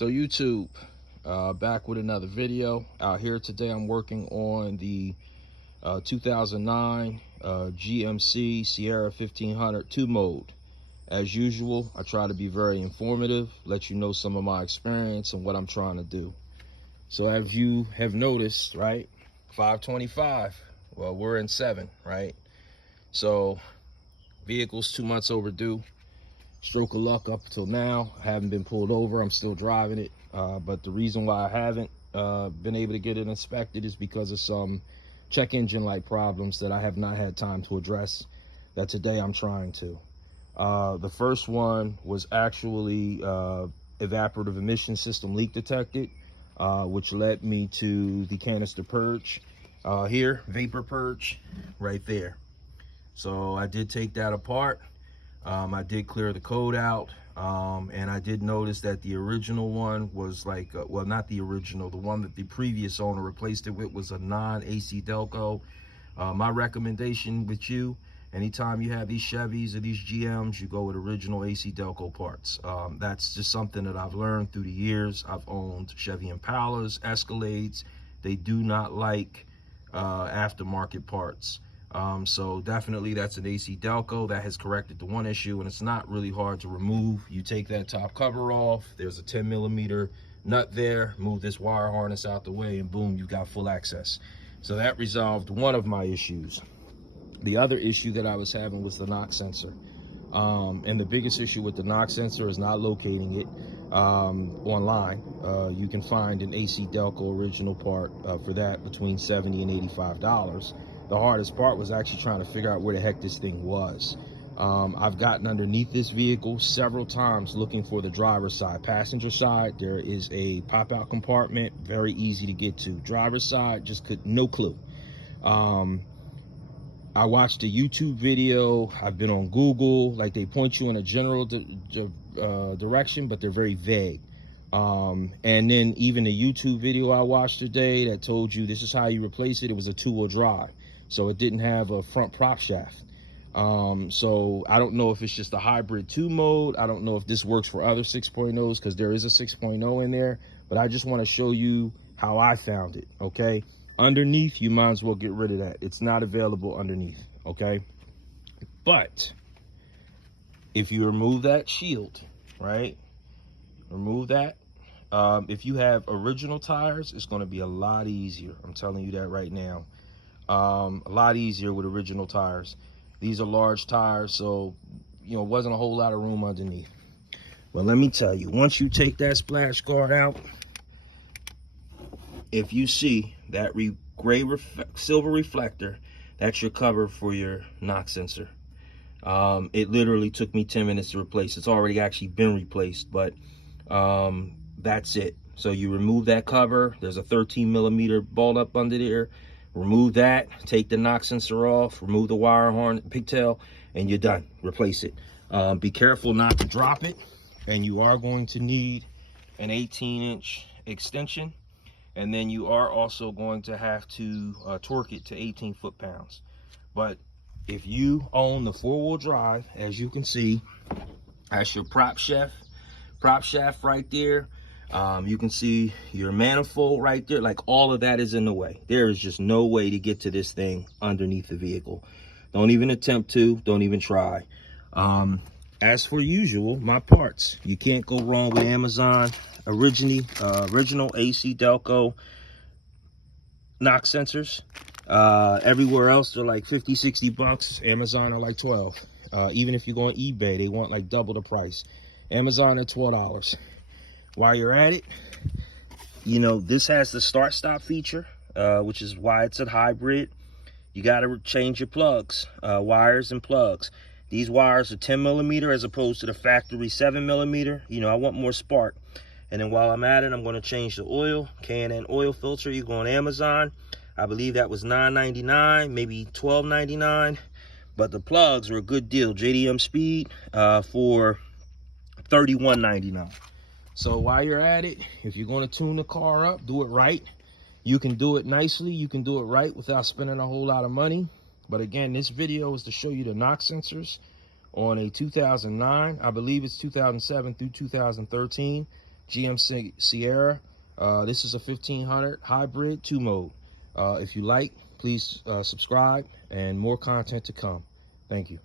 So YouTube, back with another video. Out here today I'm working on the 2009 GMC Sierra 1500 2-mode. As usual, I try to be very informative, let you know some of my experience and what I'm trying to do. So as you have noticed, right, 525, well, we're in 7, right? So vehicle's 2 months overdue. Stroke of luck up till now, I haven't been pulled over. I'm still driving it, but the reason why I haven't been able to get it inspected is because of some check engine light problems that I have not had time to address, that today I'm trying to. The first one was actually evaporative emission system leak detected, which led me to the canister purge here, vapor purge right there. So I did take that apart. I did clear the code out, and I did notice that the original one was like, well, not the original, the one that the previous owner replaced it with was a non-AC Delco. My recommendation with you, anytime you have these Chevys or these GMs, you go with original AC Delco parts. That's just something that I've learned through the years. I've owned Chevy Impalas, Escalades. They do not like aftermarket parts. So definitely that's an AC Delco. That has corrected the one issue, and it's not really hard to remove. You take that top cover off, there's a 10mm nut there, move this wire harness out the way, and boom, you've got full access. So that resolved one of my issues. The other issue that I was having was the knock sensor. And the biggest issue with the knock sensor is not locating it online. You can find an AC Delco original part for that between $70 and $85. The hardest part was actually trying to figure out where the heck this thing was. I've gotten underneath this vehicle several times looking for the driver's side. Passenger side, there is a pop-out compartment, very easy to get to. Driver's side, no clue. I watched a YouTube video, I've been on Google, like they point you in a general direction, but they're very vague. And then even the YouTube video I watched today that told you this is how you replace it, it was a 2-wheel drive. So it didn't have a front prop shaft. So I don't know if it's just a hybrid 2 mode. I don't know if this works for other 6.0s, because there is a 6.0 in there, but I just want to show you how I found it, okay? Underneath, you might as well get rid of that. It's not available underneath, okay? But if you remove that shield, right? Remove that. If you have original tires, it's going to be a lot easier. I'm telling you that right now. A lot easier with original tires. These are large tires, so you know, wasn't a whole lot of room underneath. Well, let me tell you, once you take that splash guard out, if you see that silver reflector, that's your cover for your knock sensor. It literally took me 10 minutes to replace. It's already actually been replaced, but that's it. So you remove that cover. There's a 13mm bolt up under there. Remove that, take the knock sensor off, remove the wire harness, pigtail, and you're done. Replace it. Be careful not to drop it, and you are going to need an 18-inch extension, and then you are also going to have to torque it to 18 foot-pounds. But if you own the 4-wheel drive, as you can see, that's your prop shaft right there. You can see your manifold right there. Like, all of that is in the way. There is just no way to get to this thing underneath the vehicle. Don't even attempt to. Don't even try. As for usual, my parts. You can't go wrong with Amazon. Original AC Delco knock sensors. Everywhere else, they're like 50, 60 bucks. Amazon are like 12. Even if you go on eBay, they want like double the price. Amazon at $12. While you're at it, you know, this has the start-stop feature, which is why it's a hybrid. You got to change your plugs, wires and plugs. These wires are 10mm as opposed to the factory 7mm. You know, I want more spark. And then while I'm at it, I'm going to change the oil. K&N oil filter. You go on Amazon. I believe that was $9.99, maybe $12.99. But the plugs are a good deal. JDM Speed for $31.99. So while you're at it, if you're going to tune the car up, do it right. You can do it nicely. You can do it right without spending a whole lot of money. But again, this video is to show you the knock sensors on a 2009. I believe it's 2007 through 2013. GMC Sierra. This is a 1500 hybrid 2-mode. If you like, please subscribe, and more content to come. Thank you.